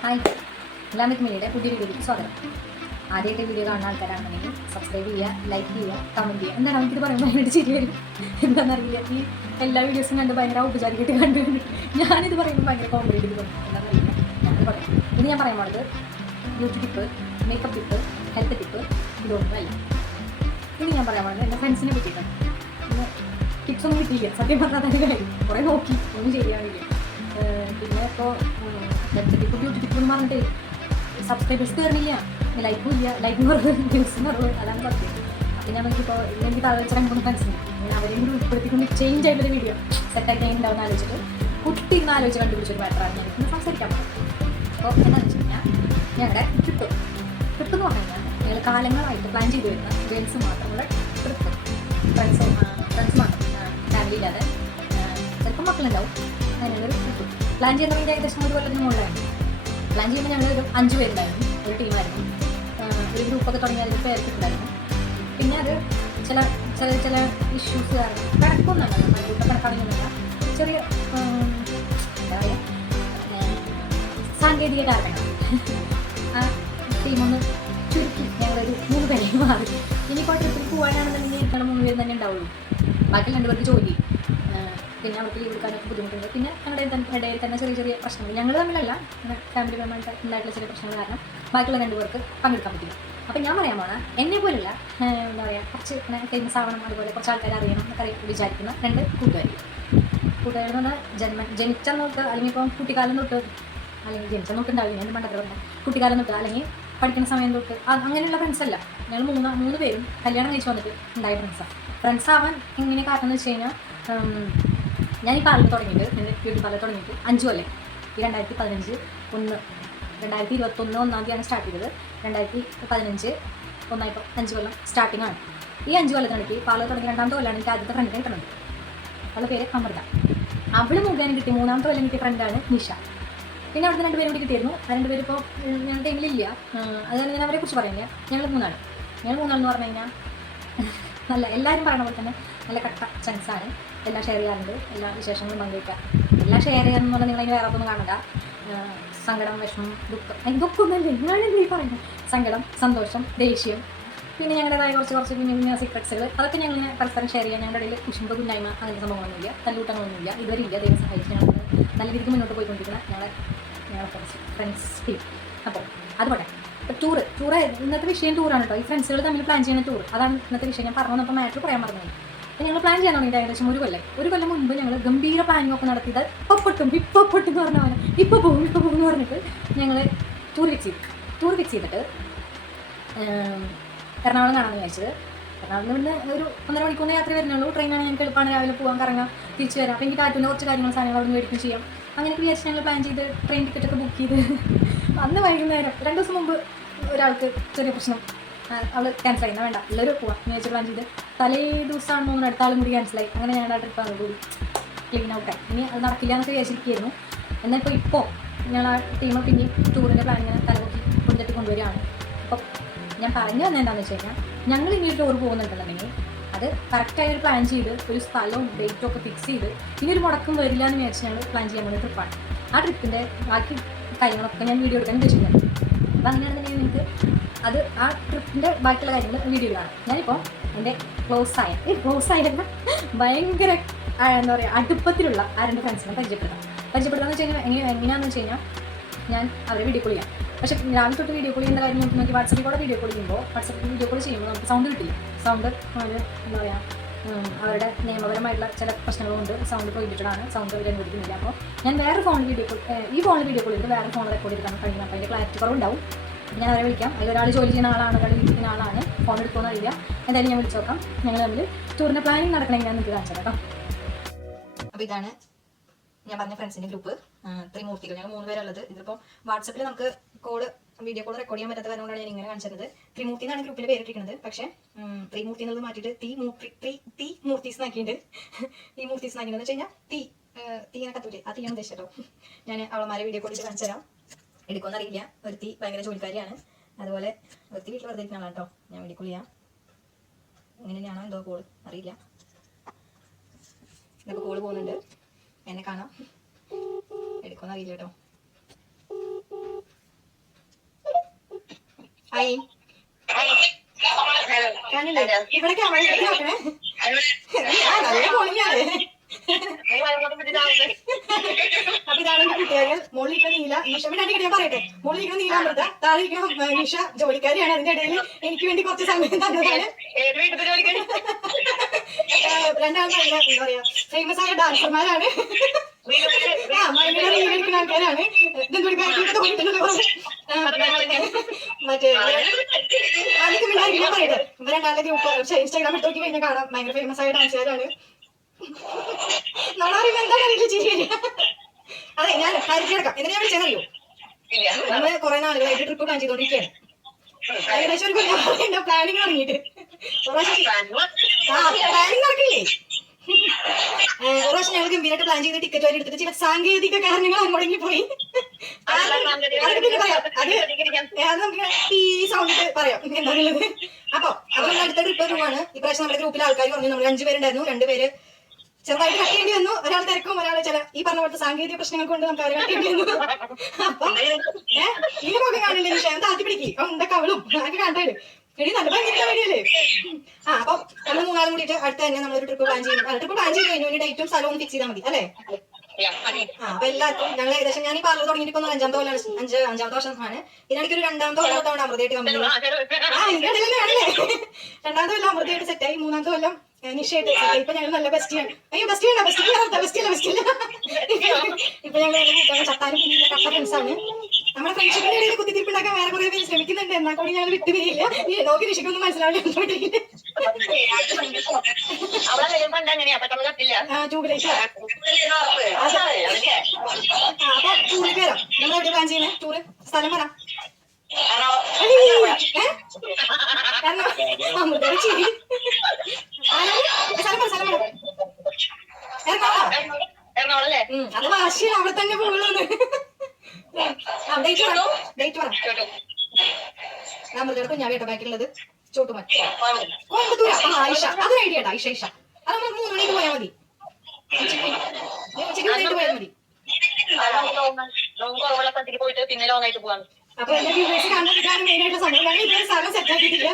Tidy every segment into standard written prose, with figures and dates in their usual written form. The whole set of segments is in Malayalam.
ഹായ്, എല്ലാം മിനിയുടെ പുതിയൊരു വീഡിയോയ്ക്ക് സ്വാഗതം. ആദ്യമായിട്ട് വീഡിയോ കാണുന്ന ആൾക്കാരാണെന്നുണ്ടെങ്കിൽ സബ്സ്ക്രൈബ് ചെയ്യുക, ലൈക്ക് ചെയ്യുക, കമൻറ്റ് ചെയ്യുക. എന്താണ് എനിക്കിത് പറയുമ്പോൾ അതിനായിട്ട് ശരി വരും. എന്താണെന്നറിയില്ല, ഈ എല്ലാ വീഡിയോസും കണ്ട് ഭയങ്കര ഔപചാരികമായിട്ട് കണ്ടു. ഞാനിത് പറയുമ്പോൾ ഭയങ്കര കോമഡി ആയിട്ട് തോന്നും. എന്താണെന്നറിയില്ല, ഞാനത് പറയാം. ഇനി ഞാൻ പറയാൻ പോണത് beauty tip, makeup tip, health tip, ഇതൊന്നുമല്ല. ഇനി ഞാൻ പറയാൻ പോണത് എൻ്റെ ഫ്രണ്ട്സിനെ പറ്റിയിട്ടാണ്. ടിപ്സ് ഒന്നും കിട്ടിയില്ല, സത്യം പറഞ്ഞാൽ തന്നെ കാര്യം. കുറേ നോക്കി, ഒന്നും ശരിയാവില്ല. പിന്നെ ഇപ്പോൾ ഹെൽത്ത് ടിപ്പ്, ബ്യൂട്ടി ടിപ്പ് എന്ന് പറഞ്ഞിട്ട് സബ്സ്ക്രൈബേഴ്സ് കയറില്ല, ലൈക്കും ഇല്ല, ലൈക്കും കുറവ്, വ്യൂസും കുറവ്, അതാണ് സത്യം. അപ്പം ഞാൻ നോക്കിയപ്പോൾ എനിക്ക് താഴെ വെച്ച 2-3 ഫ്രണ്ട്സിന് ഞാൻ അവരെയും കൂടി ഉൾപ്പെടുത്തിക്കൊണ്ട് ചേഞ്ച് ചെയ്യുന്നൊരു വീഡിയോ സെറ്റാക്കി ഞാൻ ഉണ്ടാവുന്ന ആലോചിച്ചിട്ട് കുട്ടി ഇരുന്ന് ആലോചിച്ച് കണ്ടുപിടിച്ചൊരു മാറ്ററാണ് ഞാൻ ഇന്ന് സംസാരിക്കാൻ പോകുന്നത്. അപ്പോൾ എന്താണെന്ന് വെച്ച് കഴിഞ്ഞാൽ ഞങ്ങളുടെ ട്രിപ്പ് എന്ന് പറഞ്ഞു കഴിഞ്ഞാൽ ഞങ്ങൾ കാലങ്ങളായിട്ട് പ്ലാൻ ചെയ്ത് വരുന്ന ഗേൾസ് മാത്രമുള്ള ട്രിപ്പ്, ഫ്രണ്ട്സ് മാത്രം, ഫാമിലി ഇല്ലാതെ, ചിലപ്പോൾ മക്കളുണ്ടാവും. അങ്ങനെയുള്ളൊരു ട്രിപ്പ് പ്ലാൻ ചെയ്യുന്ന വേണ്ടി ഏകദേശം 1 കൊല്ലത്തിന് മുകളിലായിരുന്നു. പ്ലാൻ ചെയ്യുമ്പോൾ ഞങ്ങൾ ഒരു 5 പേരുണ്ടായിരുന്നു, ഒരു ടീമായിരുന്നു. ഒരു ഗ്രൂപ്പൊക്കെ തുടങ്ങി അതിൽ പേർക്കിട്ടുണ്ടായിരുന്നു. പിന്നെ അത് ചില ചില ചില ഇഷ്യൂസ് കാരണം കിടക്കുന്നുണ്ട്, ഗ്രൂപ്പ് കിടക്കാണെന്നില്ല, ചെറിയ എന്താ പറയുക, സാങ്കേതിക കാരണങ്ങൾ ആ ടീമൊന്ന് ചുരുക്കി ഞങ്ങളൊരു 3 പേരെ മാറി. ഇനിയിപ്പോൾ ട്രിപ്പിൽ പോകാനാണെന്നുണ്ടെങ്കിൽ ഞങ്ങളുടെ 3 പേര് തന്നെ ഉണ്ടാവുള്ളൂ. ബാക്കി 2 പേർക്ക് ജോലി, പിന്നെ അവർക്ക് ലീവ് എടുക്കാനൊക്കെ ബുദ്ധിമുട്ടുണ്ട്. പിന്നെ ഞങ്ങളുടെ ഇടയിൽ തന്നെ ചെറിയ ചെറിയ പ്രശ്നങ്ങൾ, ഞങ്ങൾ തമ്മിലല്ല, ഫാമിലി മെമ്പേഴ്സ് ഉണ്ടായിട്ടുള്ള ചെറിയ പ്രശ്നങ്ങൾ കാരണം ബാക്കിയുള്ള 2 പേർക്ക് പങ്കെടുക്കാൻ പറ്റില്ല. അപ്പം ഞാൻ പറയാൻ പോണ എന്നെ പോലുള്ള എന്താ പറയുക, കുറച്ച് ഫേമസ് ആവണം, അതുപോലെ കുറച്ച് ആൾക്കാർ അറിയണം എന്നൊക്കെ വിചാരിക്കുന്ന 2 കൂട്ടുകാരെന്ന് പറഞ്ഞാൽ ജനിച്ച തൊട്ട്, അല്ലെങ്കിൽ ഇപ്പം കുട്ടിക്കാലം തൊട്ട്, അല്ലെങ്കിൽ ജനിച്ച തൊട്ടുണ്ടാവില്ല, ഞാൻ മണ്ടത്തിൽ പറഞ്ഞാൽ കുട്ടിക്കാലം തൊട്ട് അല്ലെങ്കിൽ പഠിക്കുന്ന സമയം തൊട്ട് അങ്ങനെയുള്ള ഫ്രണ്ട്സല്ല. ഞങ്ങൾ 3 പേരും കല്യാണം കഴിച്ച് വന്നിട്ട് ഉണ്ടായ ഫ്രണ്ട്സാണ്. ഫ്രണ്ട്സ് ആവാൻ എങ്ങനെ കാരണം എന്ന് വെച്ച് കഴിഞ്ഞാൽ, ഞാൻ ഈ പാർലർ തുടങ്ങിയിട്ട്, എൻ്റെ ബ്യൂട്ടി പാർലർ തുടങ്ങിയിട്ട് 5 കൊല്ലം. ഈ 2021 ഒന്നാം തീയതിയാണ് സ്റ്റാർട്ട് ചെയ്തത്. 2015 ഒന്നായപ്പോൾ 5 കൊല്ലം സ്റ്റാർട്ടിംഗ് ആണ്. ഈ 5 കൊല്ലത്തിനിടയ്ക്ക് പാർലർ തുടങ്ങി 2ാമത്തെ കൊല്ലമാണ് എനിക്ക് ആദ്യത്തെ ഫ്രണ്ടിനെ കിട്ടുന്നത്. അവളുടെ പേര് അമൃത. അവൾ മുഖേന കിട്ടി 3ാമത്തെ കൊല്ലം കിട്ടിയ ഫ്രണ്ടാണ് നിഷ. പിന്നെ അവിടുത്തെ 2 പേരും കൂടി കിട്ടിയിരുന്നു. ആ 2 പേര് ഇപ്പോൾ ഞങ്ങളുടെ ടൈമിലില്ല. അതുകൊണ്ട് ഞാൻ അവരെ കുറിച്ച് പറയുന്നില്ല. ഞങ്ങൾ മൂന്നാളെന്ന് പറഞ്ഞു കഴിഞ്ഞാൽ നല്ല, എല്ലാവരും പറയുന്ന പോലെ തന്നെ നല്ല കട്ട ചൻസാണ്. എല്ലാം ഷെയർ ചെയ്യാറുണ്ട്, എല്ലാ വിശേഷങ്ങളും പങ്കുവയ്ക്കുക. എല്ലാം ഷെയർ ചെയ്യാമെന്ന് പറഞ്ഞാൽ നിങ്ങളതിന് വേറെ ഒന്നും കാണണ്ട. സങ്കടം, വിഷമം, ദുഃഖമൊന്നുമല്ലേ, ഞാനെന്തീ പറയുന്നത്, സങ്കടം, സന്തോഷം, ദേഷ്യം, പിന്നെ ഞങ്ങളുടേതായ കുറച്ച് കുഞ്ഞു സീക്രട്സുകൾ, അതൊക്കെ ഞങ്ങളിങ്ങനെ പരസ്പരം ഷെയർ ചെയ്യാൻ. ഞങ്ങളുടെ ഇടയിൽ കുശുമ്പ്, കുഞ്ഞായ്മ, അങ്ങനത്തെ സംഭവങ്ങളൊന്നുമില്ല, തല്ലൂട്ടങ്ങളൊന്നുമില്ല, ഇതുവരെ ഇല്ല. ദൈവം സഹായിച്ച് ഞങ്ങൾ നല്ല രീതിക്ക് മുന്നോട്ട് പോയിക്കൊണ്ടിരിക്കുന്ന ഞങ്ങളുടെ ഫ്രണ്ട്സ് ടീം. അപ്പോൾ അതുപോലെ ടൂറ് ഇന്നത്തെ വിഷയം ടൂറാണ് കേട്ടോ. ഈ ഫ്രണ്ട്സുകൾ തമ്മിൽ പ്ലാൻ ചെയ്യുന്ന ടൂർ, അതാണ് ഇന്നത്തെ വിഷയം. ഞാൻ പറഞ്ഞപ്പോൾ മാറ്റർ പറയാൻ പറഞ്ഞു. അപ്പോൾ ഞങ്ങൾ പ്ലാൻ ചെയ്യാൻ തുടങ്ങിയിട്ട് ഏകദേശം 1 കൊല്ലം മുൻപ് ഞങ്ങൾ ഗംഭീര പ്ലാനിങ് ഒക്കെ നടത്തിയത് ഇപ്പോൾ പൊട്ടും എന്ന് പറഞ്ഞ പോലെ ഇപ്പോൾ പോകും എന്ന് പറഞ്ഞിട്ട് ഞങ്ങൾ ടൂർ ഫിക്സ് ചെയ്തിട്ട് എറണാകുളം കാണാമെന്ന് വിചാരിച്ചത്. എറണാകുളത്ത് നിന്ന് ഒരു 1.5 മണിക്കൂർ യാത്ര വരുന്നുള്ളൂ. ട്രെയിനാണ് ഞങ്ങൾക്ക് എളുപ്പമാണ്, രാവിലെ പോകാൻ, കറങ്ങാം, തിരിച്ച് വരാം. അപ്പോൾ എനിക്ക് ടാറ്റുവിൻ്റെ കുറച്ച് സാധനങ്ങൾ അവിടെ നിന്ന് മേടിക്കും ചെയ്യാം. അങ്ങനെയൊക്കെ വിചാരിച്ച് ഞങ്ങൾ പ്ലാൻ ചെയ്ത് ട്രെയിൻ ടിക്കറ്റൊക്കെ ബുക്ക് ചെയ്ത് അന്ന് വൈകുന്നേരം 2 ദിവസം മുമ്പ് ഒരാൾക്ക് ചെറിയ പ്രശ്നം, അവൾ ക്യാൻസലായി, എന്നാൽ വേണ്ട എല്ലാവരും പോവാം എന്ന് വെച്ച് പ്ലാൻ ചെയ്ത് തലേ ദിവസമാണ് തോന്നുന്നു അടുത്ത ആളും കൂടി ക്യാൻസലായി. അങ്ങനെ ഞാൻ ആ ട്രിപ്പ് കൂടി ക്ലീൻ ഔട്ടായി. ഇനി അത് നടക്കില്ല എന്നൊക്കെ വിചാരിച്ചിരിക്കുകയായിരുന്നു. എന്നാൽ ഇപ്പോൾ ഞങ്ങൾ ആ ടീം പിന്നെ ടൂറിൻ്റെ പ്ലാനിങ്ങനെ തലപൊക്കി കൊണ്ടുവരികയാണ്. അപ്പോൾ ഞാൻ പറഞ്ഞു തന്നെ എന്താണെന്ന് വെച്ച് കഴിഞ്ഞാൽ, ഞങ്ങൾ ഇനി ഒരു ടൂർ പോകുന്നുണ്ടെന്നുണ്ടെങ്കിൽ അത് കറക്റ്റായൊരു പ്ലാൻ ചെയ്ത് ഒരു സ്ഥലവും ഡേറ്റും ഒക്കെ ഫിക്സ് ചെയ്ത് ഇനി ഒരു മുടക്കം വരില്ല എന്ന് വിചാരിച്ച് ഞങ്ങൾ പ്ലാൻ ചെയ്യാൻ പോകുന്ന ട്രിപ്പാണ്. ആ ട്രിപ്പിൻ്റെ ബാക്കി കാര്യങ്ങളൊക്കെ ഞാൻ വീഡിയോ എടുക്കാൻ ഉദ്ദേശിക്കുന്നത്. അപ്പോൾ അങ്ങനെയാണെന്നുണ്ടെങ്കിൽ നിങ്ങൾക്ക് അത് ആ ട്രിപ്പിൻ്റെ ബാക്കിയുള്ള കാര്യങ്ങൾ വീഡിയോയിലാണ്. ഞാനിപ്പോൾ എൻ്റെ ക്ലോസ് ആയ ഭയങ്കര എന്താ പറയുക, അടുപ്പത്തിലുള്ള ആ 2 ഫ്രണ്ട്സിനെ പരിചയപ്പെടുത്താന്ന് വെച്ച് കഴിഞ്ഞാൽ എങ്ങനെയാണെന്ന് വെച്ച് കഴിഞ്ഞാൽ, ഞാൻ അവരെ വീഡിയോ കോൾ ചെയ്യാം. പക്ഷേ രാവിലെ തൊട്ട് വീഡിയോ കോൾ ചെയ്യുന്ന കാര്യം നോക്കി വാട്സപ്പിൽ കൂടെ വീഡിയോ കോൾ ചെയ്യുമ്പോൾ നമുക്ക് സൗണ്ട് കിട്ടില്ല. സൗണ്ട് ഒരു എന്താ പറയുക, അവരുടെ നിയമപരമായിട്ടുള്ള ചില പ്രശ്നങ്ങളുണ്ട്. സൗണ്ട് പ്രൊഹിബിറ്റഡാണ്, സൗണ്ട് അനുവദിക്കുന്നില്ല. അപ്പോൾ ഞാൻ വേറെ ഫോണിൽ വീഡിയോ കോൾ ചെയ്തിട്ട് വേറെ ഫോൺ റെക്കോർഡ് എടുക്കാൻ കഴിയും. അപ്പോൾ അതിൻ്റെ ക്ലാരിറ്റി കുറവുണ്ടാവും. ഞാൻ അവരെ വിളിക്കാം. അതിലൊരാൾ ജോലി ചെയ്യുന്ന ആളാണ്, ഒരാൾ ഇരിക്കുന്ന ആളാണ്. ഫോൺ എടുക്കുമെന്ന് അറിയില്ല. എന്തായാലും ഞാൻ വിളിച്ചു നോക്കാം. ഞങ്ങൾ തമ്മിൽ ടൂറിൻ്റെ പ്ലാനിങ് നടക്കണമെങ്കിൽ ഞാൻ നിങ്ങൾക്ക് കാണിച്ചു കേട്ടോ. അപ്പോൾ ഇതാണ് ഞാൻ പറഞ്ഞ ഫ്രണ്ട്സിൻ്റെ ഗ്രൂപ്പ്, ത്രിമൂർത്തികൾ. ഞങ്ങൾ 3 പേരുള്ളത്. ഇതിപ്പോൾ വാട്സപ്പിൽ നമുക്ക് വീഡിയോ കോൾ റെക്കോർഡ് ചെയ്യാൻ പറ്റാത്ത കാരണമാണ് ഞാൻ ഇങ്ങനെ കാണിച്ചത്. ത്രിമൂർത്തി എന്നാണ് ഗ്രൂപ്പിൽ പേരിട്ടിരിക്കുന്നത്. പക്ഷേ ത്രിമൂർത്തി എന്നുള്ളത് മാറ്റിയിട്ട് തീ മൂർത്തീസ് നാക്കിയിട്ടുണ്ട്. ഈ മൂർത്തീസ് നാക്കിയെന്ന് വെച്ച് കഴിഞ്ഞാൽ തീ ഇങ്ങനെ കത്തൂലേ, ആ തീയാണ് ഉദ്ദേശിച്ചോ. ഞാൻ അവളമാരെ വീഡിയോ കോൾ ചെയ്ത് കാണിച്ചു തരാം. എടുക്കുമെന്ന് അറിയില്ല. ഒരുത്തി ഭയങ്കര ജോലിക്കാരിയാണ്. അതുപോലെ ഒരുത്തി വീട്ടിൽ വെറുതെ ഇരിക്കുന്ന ആളാണ് കേട്ടോ. ഞാൻ വീഡിയോ കോൾ ചെയ്യാം. ഇങ്ങനെയാണോ എന്തോ കോൾ അറിയില്ല. ഇതൊക്കെ കോൾ പോകുന്നുണ്ട്, എന്നെ കാണാം. എടുക്കുമെന്ന് അറിയില്ല കേട്ടോ. ഹായ് കാണില്ലേ ഇവിടെ ക്യാമറ നോക്കണേ. നല്ല പൊളിഞ്ഞാണ്. അപ്പൊ ഇതാണ് എന്റെ കൂട്ടുകാരികൾ. മോളിലിരിക്കുന്ന നീല നിഷ. ഞാൻ പറയട്ടെ, മോളിലിരിക്കുന്ന നീല അമൃത, താഴെ ഇരിക്കുന്ന നിഷ ജോലിക്കാരിയാണ്. അതിന്റെ ഇടയിൽ എനിക്ക് വേണ്ടി കുറച്ച് സമയം തന്നതാണ്. രണ്ടാളും എന്താ പറയാ ഫേമസ് ആയ ഡാൻസർമാരാണ്. റീലിരിക്കുന്ന ആൾക്കാരാണ്. ഇതെന്തൊരു ബാക്കിലൊക്കെ തോന്നിട്ടുണ്ടല്ലോ. മറ്റേ അതൊക്കെ ഞാൻ പറയട്ടെ, ഇവ രണ്ടാളുടെ ഗ്രൂപ്പ് ഇൻസ്റ്റാഗ്രാം എടുത്ത് നോക്കി കഴിഞ്ഞാൽ കാണാം. ഭയങ്കര ഫേമസ് ആയ ഡാൻസുകാരാണ്. നമ്മളറിയുമ്പോ എന്താ അറിയില്ല ചിരി വരിക. അതെ, ഞാൻ കാര്യത്തിൽ കിടക്കാം. എന്തിനാ വിളിച്ചെന്നറിയോ? നമ്മള് കുറെ നാളുകളായിട്ട് ട്രിപ്പ് പ്ലാൻ ചെയ്തോണ്ടിരിക്കുകയാണ്. ഏകദേശം ഒരു കൊല്ലം പ്ലാനിങ് തുടങ്ങിയിട്ട്. പ്ലാനിങ് നടക്കില്ലേ? ഒരു പ്രാവശ്യം ഞങ്ങൾ ഗംഭീരമായിട്ട് പ്ലാൻ ചെയ്ത് ടിക്കറ്റ് വരെ എടുത്തിട്ട് ചില സാങ്കേതിക കാരണങ്ങൾ അങ്ങോട്ടെങ്കിൽ പോയി. അതൊക്കെ പിന്നെ പറയാം. അത് നമുക്ക് ഈ സൗണ്ടിൽ പറയാം എന്താണുള്ളത്. അപ്പൊ നമ്മൾ അടുത്ത ട്രിപ്പ് പോവാണ്. ഇപ്രാവശ്യം നമ്മുടെ ഗ്രൂപ്പിലെ ആൾക്കാർ പറഞ്ഞു. നമ്മൾ 5 പേരുണ്ടായിരുന്നു. 2 പേര് ചെറുതായിട്ട് കട്ട് ചെയ്യേണ്ടി വന്നു. ഒരാൾ തിരക്കും, ഒരാൾ ചില ഈ പറഞ്ഞ പോലത്തെ സാങ്കേതിക പ്രശ്നങ്ങൾ കൊണ്ട് നമുക്ക് അവരെ കട്ട് ചെയ്യേണ്ടി വന്നു. അപ്പൊ ഇനി പോകാൻ കാണില്ല. നിഷയം താത്തി പിടിക്കി എന്താ കവളും അതൊക്കെ കണ്ടത് എടി നല്ല ഭയങ്കര വഴിയല്ലേ. അപ്പൊ നമ്മൾ 3 കൂടിയിട്ട് അടുത്ത് തന്നെ നമ്മളൊരു ട്രിപ്പ് പ്ലാൻ ചെയ്യും. ട്രിപ്പ് പ്ലാൻ ചെയ്ത് കഴിഞ്ഞു. ഇനി ഡേറ്റും സ്ഥലവും ഫിക്സ് ചെയ്താൽ മതി അല്ലേ? അപ്പൊ എല്ലാവർക്കും ഞങ്ങൾ ഏകദേശം ഞാൻ ഈ പാർലർ തുടങ്ങിയിട്ട് ഇപ്പൊ 5ാമത്തെ കൊല്ലം, 5ാമത്തെ വർഷമാണ്. ഇതിനിടയ്ക്ക് ഒരു 2ാമത്തെ കൊല്ലത്താണ് അമൃതയായിട്ട് കമ്പനി. ഇതിന്റെ ഇടയിൽ തന്നെയാണല്ലേ. 2ാമത്തെ കൊല്ലം അമൃതയായിട്ട് സെറ്റായി. 3ാമത്തെ കൊല്ലം നിഷയായിട്ട് സെറ്റായി. ഇപ്പൊ ഞങ്ങൾ നല്ല ബെസ്റ്റിയാണ്. അയ്യോ ബെസ്റ്റിയല്ല, ബെസ്റ്റിയല്ല. ഇപ്പൊ ഞങ്ങൾ ചത്താനും പിന്നെ കട്ട ഫ്രണ്ട്സാണ്. നമ്മുടെ ഫ്രണ്ട്ഷിപ്പിന്റെ ഇടയിൽ കുത്തിത്തിരിപ്പുണ്ടാക്കാൻ വേറെ കുറെ പേര് ശ്രമിക്കുന്നുണ്ട്. എന്നാൽ കൂടി ഞങ്ങൾ വിട്ടുപിരിയില്ല. നോക്കി നിഷയ്ക്കൊന്നും മനസ്സിലാവില്ല. ട്യൂബിലേക്ക് അപ്പൊ ടൂറിൽ കയറാം. നമ്മൾ എവിടെ പ്ലാൻ ചെയ്യുന്നത്? ടൂറ് സ്ഥലം പറ. അമൃതയുടെ ചിരി. അത് വാശിയാണ്. അവിടെ തന്നെ പോകുള്ളൂ. ഡേറ്റ് പറ. അമൃതയുടെ കുഞ്ഞാവേട്ട ബാക്കിലുള്ളത് ചോട്ടുമൻ കോയമ്പത്തൂര. ആയിഷ അതൊരു ഐഡിയ ആയിട്ട. ഐഷ അത് നമുക്ക് 3 മണിക്ക് പോയാൽ മതി. ഉച്ചയ്ക്ക് പോയാൽ മതി. അപ്പൊ എന്റെ വ്യൂവേഴ്സ് കാണാൻ മെയിൻ ആയിട്ടുള്ള സമയം. ഞങ്ങൾ ഇതുവരെ സ്ഥലം സെറ്റ് ആക്കിയിട്ടില്ല.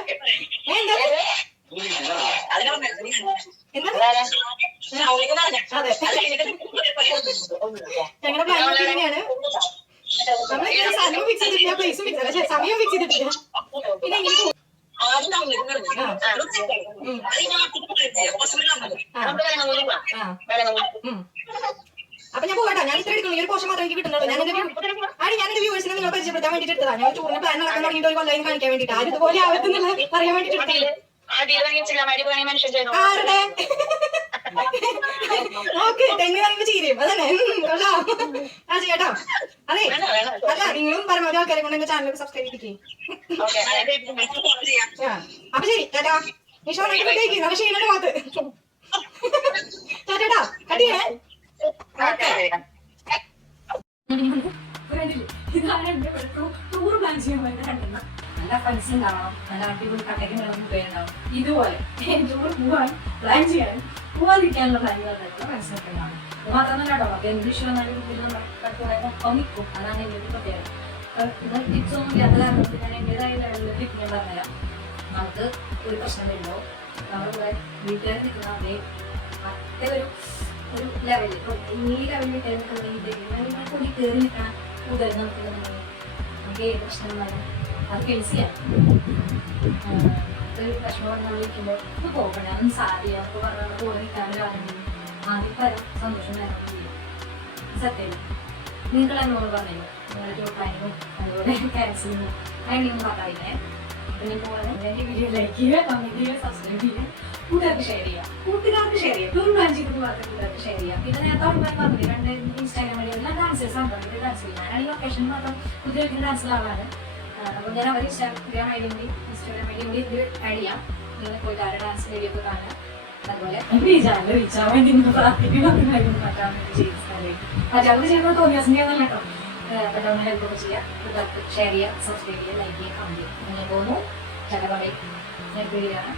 ഞങ്ങളുടെ പ്ലാൻ ഇങ്ങനെയാണ്. നമ്മൾ സ്ഥലവും ഫിക്സ് ചെയ്തിട്ടില്ല, പ്ലേസും ഫിക്സ് ചെയ്തിട്ടില്ല, സമയവും ഫിക്സ് ചെയ്തിട്ടില്ല. പിന്നെ എങ്ങനെ പോകും? അപ്പൊ ഞാൻ പോകട്ടോ. ഞാൻ ഇത്ര എടുക്കുന്നു. ഈ ഒരു പോഷൻ മാത്രമേ എനിക്ക് കിട്ടുന്നുള്ളൂ. ഞാനെന്റെ വ്യൂവേഴ്സിനെ നിങ്ങൾ പരിചയപ്പെടുത്താൻ വേണ്ടിട്ട് എടുത്തതാണ്. ഞാൻ ടൂറിന് പ്ലാൻ നടക്കാൻ തുടങ്ങിയിട്ട് ഒരു കൊല്ലം കാണിക്കാൻ വേണ്ടിട്ട്. ആരും ഇതുപോലെ ആവത്തുന്നുള്ളത് പറയാൻ വേണ്ടിട്ട് എടുത്തത്. ആരുടെ ഓക്കെ തെങ്ങ് പറയുമ്പോ ചീരയും അതന്നെ കൊള്ളാം. ആ ചെയ്യട്ടോ. അതെ അല്ല നിങ്ങളും പരമാവധി ആൾക്കാരെ കൊണ്ട് എന്റെ ചാനൽ സബ്സ്ക്രൈബ് ചെയ്തിരിക്കും. അപ്പൊ ശരി ചേട്ടാ. നിഷ നല്ല ക്ഷീണന്റെ ഭാഗത്ത് ചേട്ടാ കട്ട് ചെയ്യണേ. ടൂർ പ്ലാൻ ചെയ്യാൻ നല്ല ഫ്രണ്ട്സ് ഉണ്ടാവണം. നല്ല അടിപൊളി കട്ടയ്ക്ക് ഉണ്ടാവും. ഇതുപോലെ ടൂർ പോവാൻ പ്ലാൻ ചെയ്യാൻ പോവാതിരിക്കാനുള്ള പ്ലാനുകളുണ്ടായിട്ടുള്ള ഫ്രണ്ട്സിനൊക്കെ ഉണ്ടാവും. അത് മാത്രമല്ല കേട്ടോ. അപ്പൊ എന്ത് ഇഷ്യൂ വന്നാലും ഒപ്പം നിൽക്കും. അതാണ് എൻ്റെ ഒരു പ്രത്യേകത. ഇത് ടിപ്സ് ഒന്നും ഇല്ലാത്ത കാരണത്തിൽ ഞാൻ എൻ്റെതായ ലെവലിൽ ടിപ്പ് ഞാൻ പറഞ്ഞുതരാം. നമുക്ക് ഒരു പ്രശ്നം വരുമ്പോൾ നമ്മളിവിടെ വീട്ടുകാർ നിൽക്കുന്ന അതേ മറ്റേ ഒരു ലെവലിൽ ഈ ലെവലിൽ നിൽക്കുന്നുണ്ടെങ്കിൽ കൂടി കയറി നിൽക്കാൻ കൂടുതൽ നമുക്ക് ഏത് പ്രശ്നം വന്നാലും അത് ഫേസ് ചെയ്യാം. ഒരു വിഷമം നമ്മൾ ഇരിക്കുമ്പോൾ ഇത് പോകണ്ട അതൊന്നും സാധ്യത നമുക്ക് പറഞ്ഞാൽ പോയി നിൽക്കാനൊരു കാര്യം ആദ്യം പരം സന്തോഷം നേരം ചെയ്യും. സത്യം നിങ്ങൾ എന്നോട് പറഞ്ഞു നിങ്ങളുടെ ജോബ് പ്ലാനിങ്ങും അതുപോലെ ക്യാൻസലിങ്ങും അതിനൊന്നും പറയാതിരിക്കണേ. പിന്നെ പോലെ എൻ്റെ വീഡിയോ ലൈക്ക് ചെയ്യുക, കമൻറ്റ് ചെയ്യുക, സബ്സ്ക്രൈബ് ചെയ്യുക, കൂട്ടുകാർക്ക് ഷെയർ ചെയ്യുക. കൂട്ടുകാർക്ക് ഷെയർ ചെയ്യുക. ടൂർ പ്ലാൻ ചെയ്ത് പോകാത്ത കൂട്ടുകാർക്ക് ഷെയർ ചെയ്യുക. പിന്നെ നേരത്തെ അവിടെ പറഞ്ഞില്ല 2 ഇൻസ്റ്റാഗ്രാം വഴി എല്ലാം ഡാൻസേഴ്സ് ആണ്. ഡാൻസ് ചെയ്യും. ഞാനാണ് ഈ ലൊക്കേഷൻ മാത്രം കുട്ടികൾക്ക് ഡാൻസിലാവാണ്. അപ്പോൾ ഞാൻ അവർ ഇൻസ്റ്റാഗ്രാം ഐ ഡി കൂടി ഇത് ആഡ് ചെയ്യാം. നിങ്ങൾ പോയിട്ട് ആരുടെ ഡാൻസ് വീഡിയോ ഒക്കെ കാണുക. അതുപോലെ ഈ ചാനൽ റീച്ചാൻ വേണ്ടി നിങ്ങൾ പ്രാർത്ഥിക്കണം. മാറ്റാൻ വേണ്ടി ചെയ്യുന്നത് മറ്റേ ചെയ്യുന്നത് തോന്നിയാസം ചെയ്യാന്നല്ല കേട്ടോ. പെട്ടെന്ന് ഹെൽപ്പ് ഒക്കെ ചെയ്യുക. കൂട്ടുകാർക്ക് ഷെയർ ചെയ്യുക, സബ്സ്ക്രൈബ് ചെയ്യുക, ലൈക്ക് ചെയ്യുക, കമൻറ്റ് ചെയ്യുക. അങ്ങനെ പോകുന്നു. ചില പറയും ഞാൻ പേടിയാണ്.